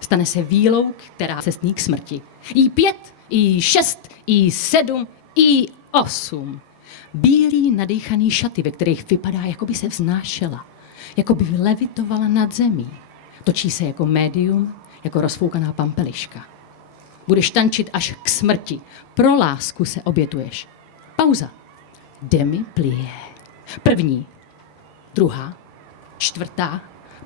Stane se vílou, která cestní k smrti. I5, I6, I7, I8. Bílý nadýchaný šaty, ve kterých vypadá, jako by se vznášela, jako by levitovala nad zemí. Točí se jako médium, jako rozfoukaná pampeliška. Budeš tančit až k smrti. Pro lásku se obětuješ. Pauza. Demi-plié. První, druhá, čtvrtá,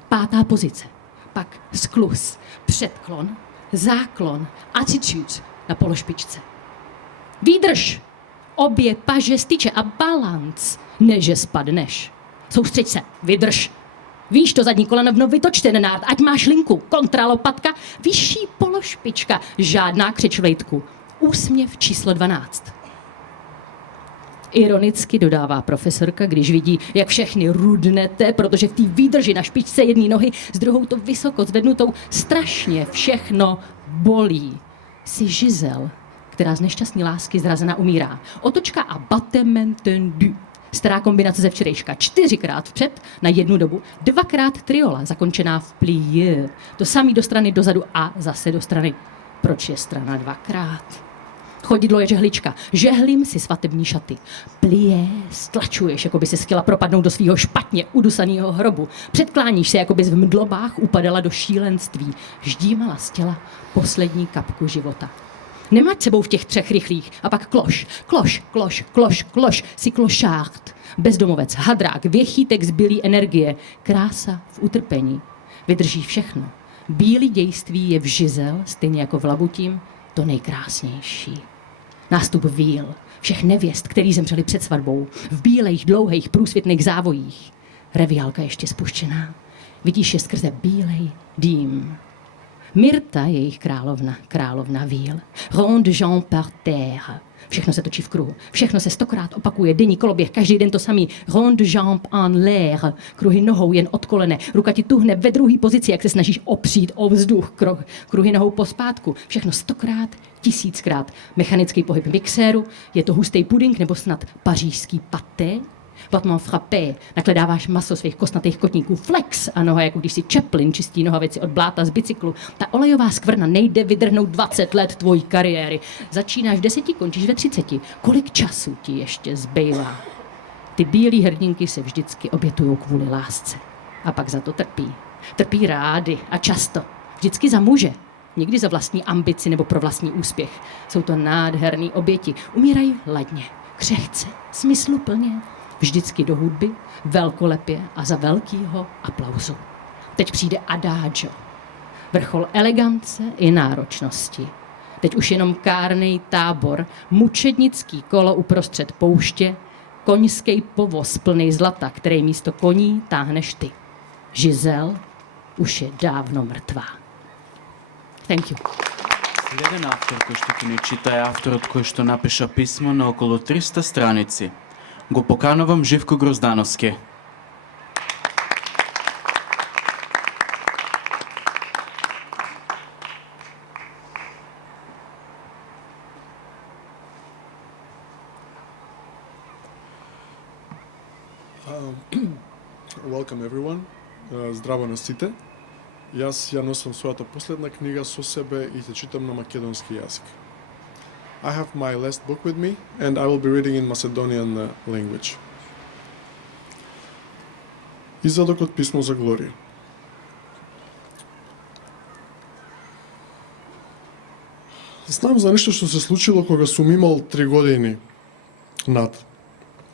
pátá pozice. Pak sklus, předklon, záklon, attitude na pološpičce. Výdrž! Obě paže styče a balanc, neže spadneš. Soustřeď se, vydrž. Víš to zadní koleno vytoč ten nárt, ať máš linku, kontralopatka, vyšší pološpička, žádná křič v lejtku. Úsměv číslo 12. Ironicky dodává profesorka, když vidí, jak všechny rudnete, protože v té výdrži na špičce jedné nohy s druhou to vysoko zvednutou strašně všechno bolí. Jsi Žizel, která z nešťastné lásky zrazena umírá. Otočka a battement tendu. Stará kombinace ze včerejška. 4krát vpřed na jednu dobu, 2krát triola, zakončená v plié. To samý do strany dozadu a zase do strany. Proč je strana 2krát? Chodidlo je žehlička. Žehlím si svatební šaty. Plié stlačuješ, jako by se chtěla propadnout do svého špatně udusaného hrobu. Předkláníš se, jako bys v mdlobách upadala do šílenství. Ždímala z těla poslední kapku života. Nemáš sebou v těch 3 rychlých. A pak kloš, kloš, kloš, kloš, kloš, si klošárt. Bezdomovec, hadrák, věchýtek zbylý energie. Krása v utrpení. Vydrží všechno. Bílý dějství je v Žizel, stejně jako v Labutím, to nejkrásnější. Nástup víl, všech nevěst, který zemřeli před svatbou, v bílejch, dlouhých, průsvitných závojích. Reviálka ještě spuštěná. Vidíš je skrze bílej dým. Myrta je jejich královna, královna víl. Ronde Jean par terre. Všechno se točí v kruhu. Všechno se 100krát opakuje. Denní koloběh, každý den to samý. Ronde jambe en l'air. Kruhy nohou jen od kolene. Ruka ti tuhne ve druhé pozici, jak se snažíš opřít o vzduch. Kruhy nohou pospátku. Všechno 100krát, 1000krát. Mechanický pohyb mixéru. Je to hustý puding nebo snad pařížský paté? Battement frappé, nakledáváš maso svých kostnatých kotníků, flex a noha, jako když si Chaplin čistí nohavici od bláta z bicyklu. Ta olejová skvrna nejde vydrhnout 20 let tvojí kariéry. Začínáš v 10, končíš ve 30. Kolik času ti ještě zbývá? Ty bílé hrdinky se vždycky obětují kvůli lásce. A pak za to trpí. Trpí rády a často. Vždycky za muže. Nikdy za vlastní ambici nebo pro vlastní úspěch. Jsou to nádherný oběti. Umírají ladně, křehce, smysluplně. Vždycky do hudby, velkolepě a za velkýho aplauzu. Teď přijde adagio. Vrchol elegance i náročnosti. Teď už jenom kárnej tábor, mučednický kolo uprostřed pouště, koňský povoz plný zlata, který místo koní táhneš ty. Žizel už je dávno mrtvá. Thank you. Следен автор кој што ќе ни чита е авторот кој што напиша писмо на околу 300 страници. Го поканувам Живко Гроздановски. Welcome everyone. Здраво на сите. Јас ја носам својата последна книга со себе и ќе читам на македонски јазик. I have my last book with me, and I will be reading in Macedonian language. Извадок од писмо за Глорија. Знам за нешто што се случило кога сум имал 3 години над.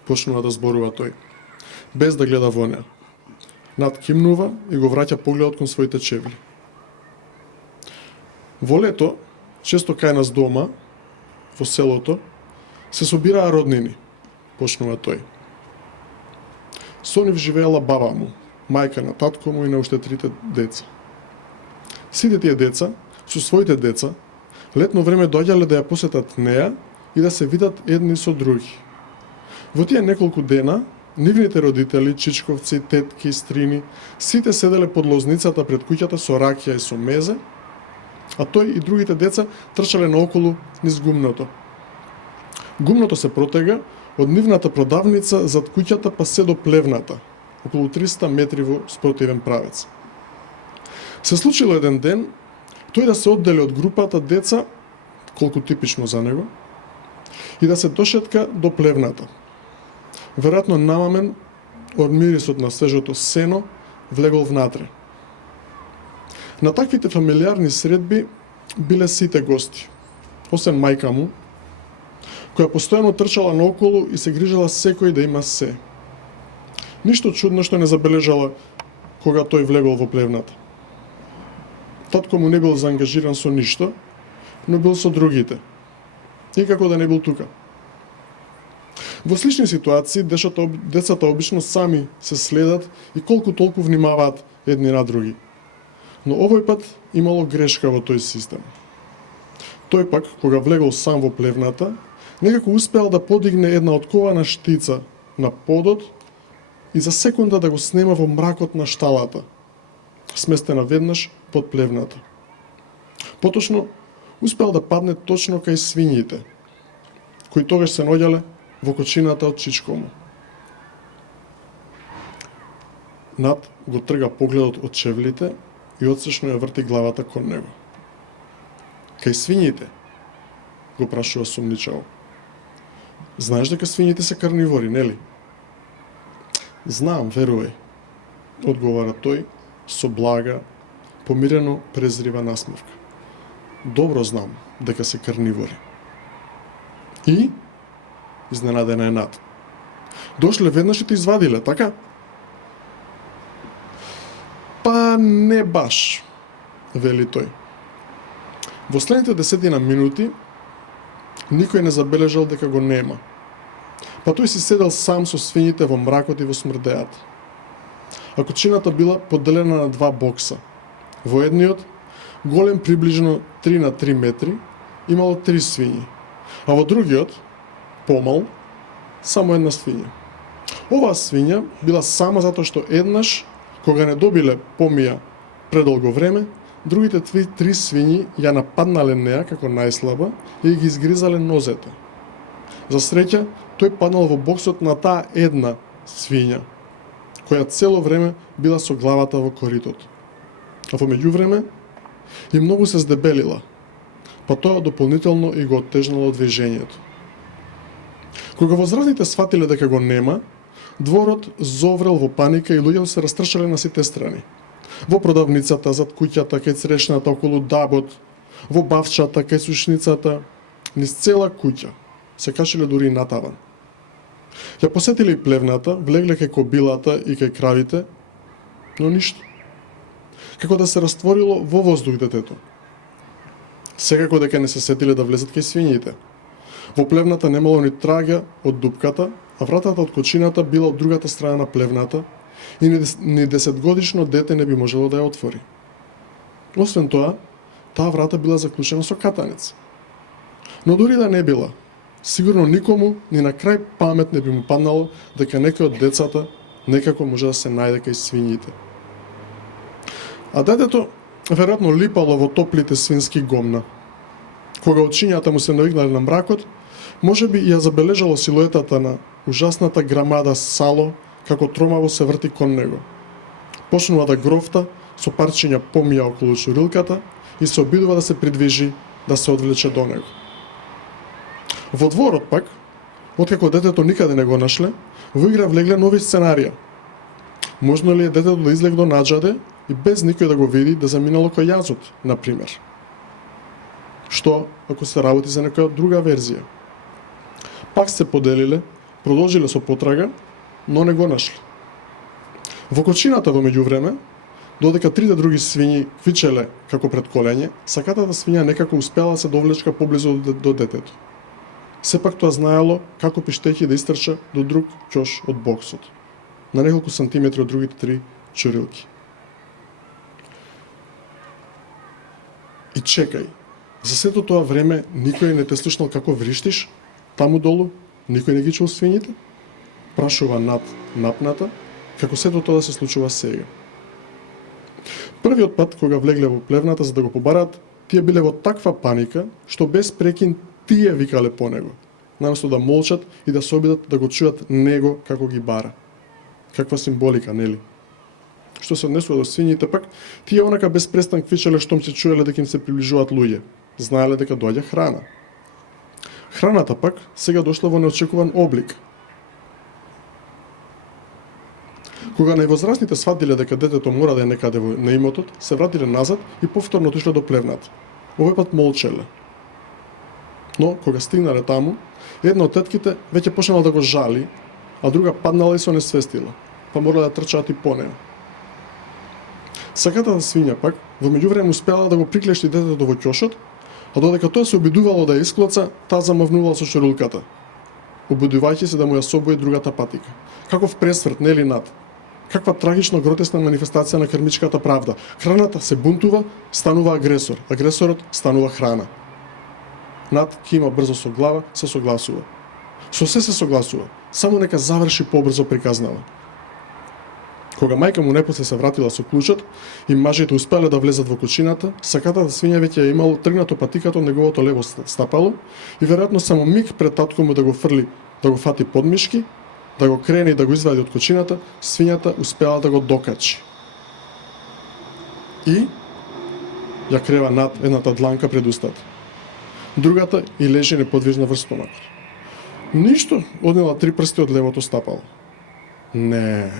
Почнува да зборува тој, без да гледа во неа. Над кимнува и го враќа погледот кон своите чевли. Во лето, често кај нас дома, во селото, се собираа роднини, почнува тој. Со нив живеела баба му, мајка на татко му и на уште 3 деца. Сите тие деца, со своите деца, летно време доаѓале да ја посетат неа и да се видат едни со други. Во тие неколку дена, нивните родители, чичковци, тетки, стрини, сите седеле под лозницата пред куќата со ракија и со мезе, а тој и другите деца трчале наоколу низ гумното. Гумното се протега од нивната продавница зад куќата па се до плевната, околу 300 метри во спротивен правец. Се случило еден ден, тој да се оддели од групата деца, колку типично за него, и да се дошетка до плевната. Веројатно намамен од мирисот на свежото сено влегол внатре. На таквите фамилиарни средби биле сите гости, освен мајка му, која постојано трчала наоколу и се грижала секој да има се. Ништо чудно што не забележала кога тој влегол во плевната. Татко му не бил заангажиран со ништо, но бил со другите. Никако да не бил тука. Во слични ситуации децата обично сами се следат и колку толку внимаваат едни на други. Но овој пат имало грешка во тој систем. Тој пак, кога влегол сам во плевната, некако успеал да подигне една откована штица на подот и за секунда да го снема во мракот на шталата, сместена веднаш под плевната. Поточно, успеал да падне точно кај свињите, кои тогаш се наоѓале во кочината од чичко му. Над го трга погледот од чевлите и одсечно ја врти главата кон него. Кај свињите, го прашува сумничаво. Знаеш дека свињите се карнивори, нели? Знам, верувај, одговара тој со блага, помирено презрива насмевка. Добро знам дека се карнивори. И? Изненадена е Над. Дошле веднаш и те извадиле, така? Па не баш, вели тој. Во следните 10 минути никој не забележал дека го нема. Па тој си седел сам со свињите во мракот и во смрдејата. А кучината била поделена на 2 бокса. Во едниот, голем приближно 3 на 3 метри, имало 3 свињи, а во другиот, помал, само една свиња. Оваа свиња била сама затоа што еднаш, кога не добиле помија предолго време, другите 3 свињи ја нападнале неа како најслаба и ги изгризале нозете. За среќа, тој паднал во боксот на таа една свиња, која цело време била со главата во коритот. А во меѓувреме, и многу се здебелила, па тоа дополнително и го оттежнало движењето. Кога возрастните сватиле дека го нема, дворот зоврел во паника и луѓето се растрчале на сите страни. Во продавницата, зад куќата, кај црешната, околу дабот, во бавчата, кај сушницата, низ цела куќа, се качиле дури и на таван. Ја посетиле и плевната, влегле кај кобилата и кај кравите, но ништо. Како да се растворило во воздух детето. Секако дека не се сетиле да влезат кај свињите. Во плевната немало ни трага од дупката, а вратата од кочината била од другата страна на плевната и ни 10-годишно дете не би можело да ја отвори. Освен тоа, таа врата била заклучена со катанец. Но дури да не била, сигурно никому ни на крај памет не би му паднало дека некој од децата некако може да се најде кај свињите. А детето веројатно липало во топлите свински гомна. Кога очињата му се навигнале на мракот, може би ја забележало силуетата на ужасната грамада сало како тромаво се врти кон него. Почнува да грофта со парчиња помија околу чурилката и се обидува да се придвижи, да се одвлече до него. Во дворот пак, откако детето никаде не го нашле, во игра влегле нови сценарија. Можно ли е детето да излегло наџаде и без никој да го види да заминало кај јазот, на пример? Што ако се работи за некоја друга верзија? Пак се поделиле, продолжиле со потрага, но не го нашли. Во кочината во меѓувреме, додека трите други свињи квичеле како пред колење, сакатата свиња некако успела да се довлечка поблизу до детето. Сепак тоа знаело како пиштејќи да истрча до друг ќош од боксот, на неколку сантиметри од другите три чурилки. И чекај, за сето тоа време никој не те слушнал како вриштиш, таму долу, никој не ги чул свињите? Прашува над напната, како сето тоа да се случува сега. Првиот пат кога влегле во плевната за да го побарат, тие биле во таква паника што без прекин тие викале по него, наместо да молчат и да се обидат да го чујат него како ги бара. Каква символика, нели? Што се однесува до свињите пак, тие онака без престан квичеле штом се чуеле дека им се приближуваат луѓе. Знаеле дека доаѓа храна. Храната пак сега дошла во неочекуван облик. Кога највозрасните сватиле дека детето мора да е некаде на имотот, се вратиле назад и повторно отишле до плевната. Овој пат молчеле. Но, кога стигнале таму, една од тетките веќе почнала да го жали, а друга паднала и се онесвестила, па морала да трчаат и по неа. Сакатата свиња пак, во меѓувреме успела да го приклешти детето во ќошот, а додека тоа се обидувало да ја исклоца, таа замавнувала со шурулката, обидувајќи се да му ја собои другата патика. Каков пресврт, нели над? Каква трагично гротесна манифестација на кармичката правда. Храната се бунтува, станува агресор, агресорот станува храна. Над кима брзо со глава, се согласува. Со се согласува, само нека заврши побрзо приказнава. Кога мајка му непосле се вратила со клучот и мажите успеле да влезат во кучината, сакатата свиња веќе ја имало тргнато патикато од неговото лево стапало и веројатно само миг пред татко му да го фрли, да го фати под мишки, да го крене и да го извади од кучината, свињата успела да го докачи. И ја крева над едната дланка пред устата. Другата и лежи неподвижна врз стомакот. Ништо, однела 3 прсти од левото стапало. Не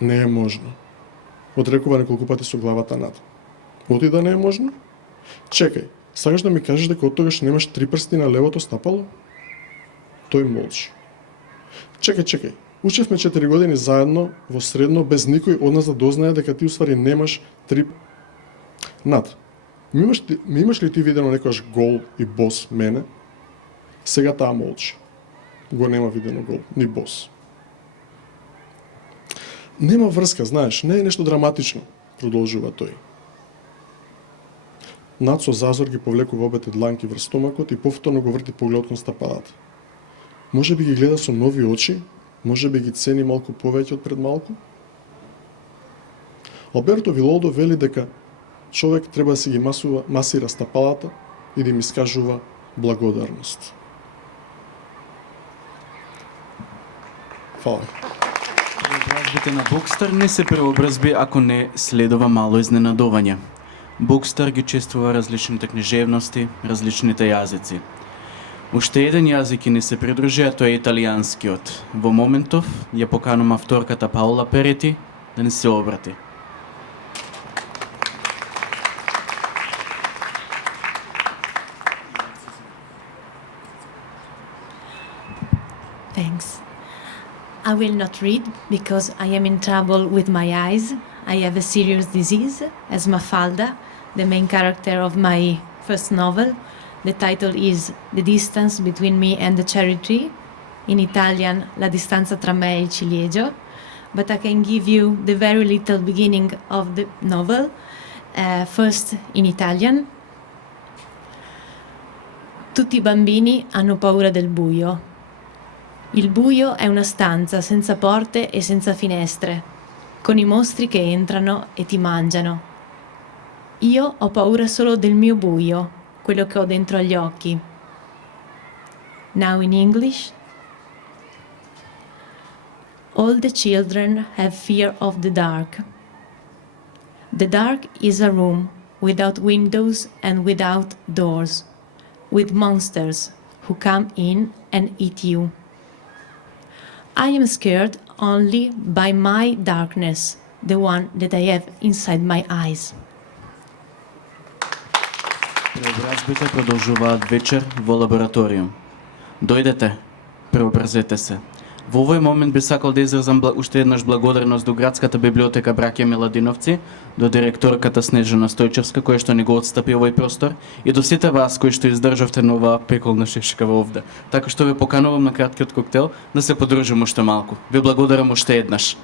е можно. Одрекува неколку пати со главата над. Оти да не е можно? Чекај, сакаш да ми кажеш дека од тогаш немаш 3 прсти на левото стапало? Тој молчи. Чекај. Учевме 4 години заедно во средно без никој од нас да дознае дека ти уствари немаш 3 над. Ми имаш ли ти видено некојаш гол и бос мене? Сега таа молчи. Го нема видено гол, ни бос. Нема врска, знаеш, не е нешто драматично, продолжува тој. Над со зазор ги повлекува обете дланки врз стомакот и повторно го врти погледот кон стапалата. Може би ги гледа со нови очи, може би ги цени малку повеќе од пред малку. Алберто Вилолдо вели дека човек треба да си ги масира стапалата и да им искажува благодарност. Фала. Преобразбите на BookStar не се преобразби ако не следува мало изненадување. BookStar ги чествува различните книжевности, различните јазици. Уште еден јазик и не се придружија, тоа е италијанскиот. Во моментов ја поканувам авторката Паула Перети да не се обрати. Thanks. I will not read because I am in trouble with my eyes. I have a serious disease, as Mafalda, the main character of my first novel. The title is The Distance Between Me and the Cherry Tree. In Italian, La distanza tra me e il ciliegio. But I can give you the very little beginning of the novel. First in Italian. Tutti i bambini hanno paura del buio. Il buio è una stanza senza porte e senza finestre, con i mostri che entrano e ti mangiano. Io ho paura solo del mio buio, quello che ho dentro agli occhi. Now in English. All the children have fear of the dark. The dark is a room without windows and without doors, with monsters who come in and eat you. I am scared only by my darkness, the one that I have inside my eyes. Преобразбите продолжуваат вечер во лабораториум. Дојдете, преобразете се. Во овој момент би сакал да изразам уште еднаш благодарност до Градската библиотека Браќа Миладиновци, до директорката Снежана Стојчевска која што ни го отстапи овој простор и до сите вас кои што издржавте на оваа пеколна шешкава овде. Така што ве поканувам на краткиот коктел да се подружиме уште малку. Ви благодарам уште еднаш.